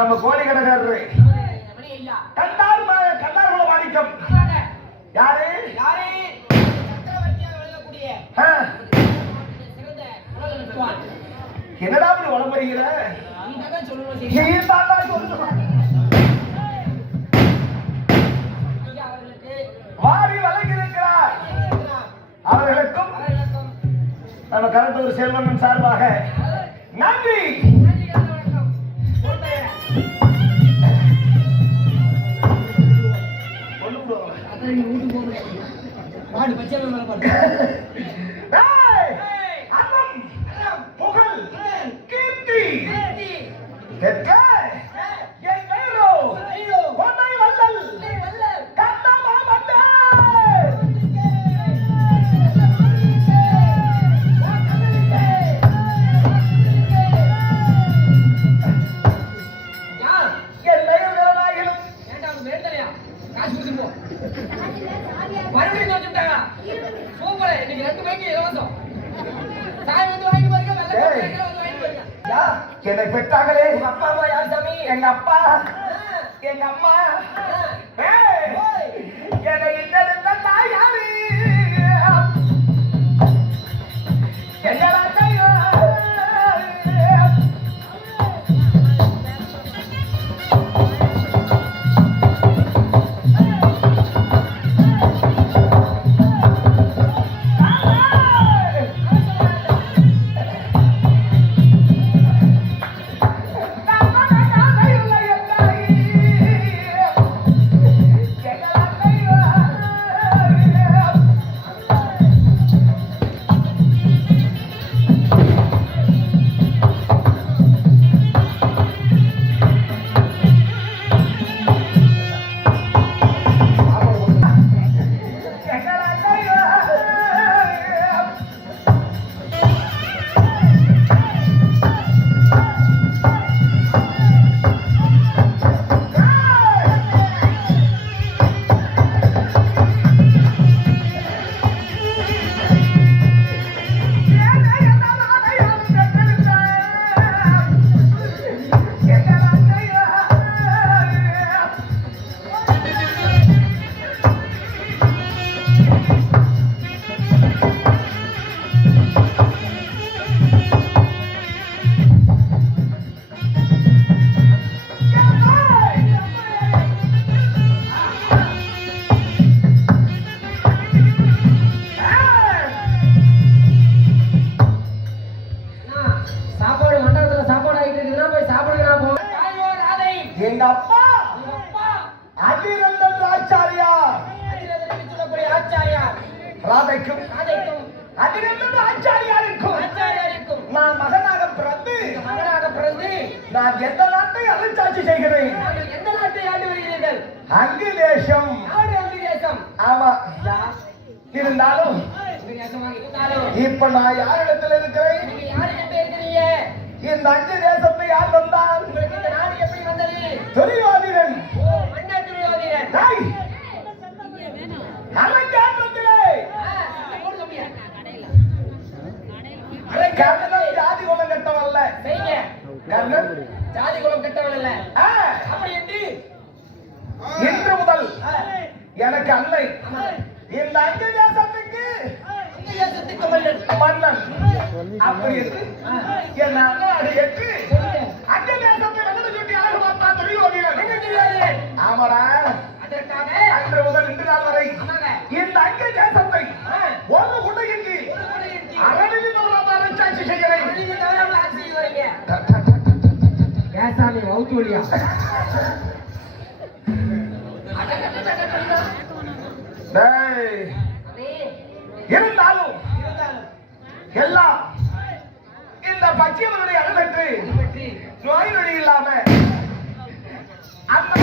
நம்ம கோழி கடைக்காரரு கண்டார் குல மாணிக்கம். யாரு யாரு? சக்கரவர்த்தியாக விளங்கக்கூடிய என்னடா இப்படி உளம்புறீங்க? வாரி வழங்கி இருக்கிறார். அவர்களுக்கும் நம்ம கரட்டூர் செல்வன் சார்பாக நன்றி. புகழ் கீர்த்தி என்னை பெற்றாங்களே உங்க அப்பா அம்மா யார் சாமி? எங்க அப்பா எங்க அம்மா என்னை இன்னெடுத்த தாய் யாரு? என்னடா எங்க அப்பா அதிரந்தன் ஆச்சாரியார் ராதைக்கும் அதிரந்தன் ஆச்சாரியாருக்கும் நான் மகனாக பிறந்து நான் எந்த நாட்டை அரசாட்சி செய்கிறேன்? எந்த நாட்டை ஆண்டு வருகிறீர்கள்? அங்கு தேசம். ஆமா, இருந்தாலும் இப்ப நான் யாரிடத்தில் இருக்கிறேன்? இந்த அஞ்சு தேசத்தை யார் வந்தால்? துரியோதனன். ஜாதி குலம் கட்டவல்ல. ஜாதி குலம் கட்டவல்ல. இன்று முதல் எனக்கு அன்னை. இந்த அஞ்சு தேசத்துக்கு மன்னன். அப்படி இருக்கு என் அண்ணாடி ஏற்று அஞ்சு தேசத்தை வந்து சுட்டி அழகு பார்த்தா துரியோதனன். ஆமாடா, அன்று முதல் இன்று நாள் வரை இந்த அஞ்சு தேசத்தை ஒரு குட்டையின்றி அரணில் அரசாட்சி செய்கிறேன். ஏசாமி வவுத்து வழியா இருந்தாலும் எல்லாம் இந்த பச்சையவனுடைய அகலற்று நோய் நொடி இல்லாம அந்த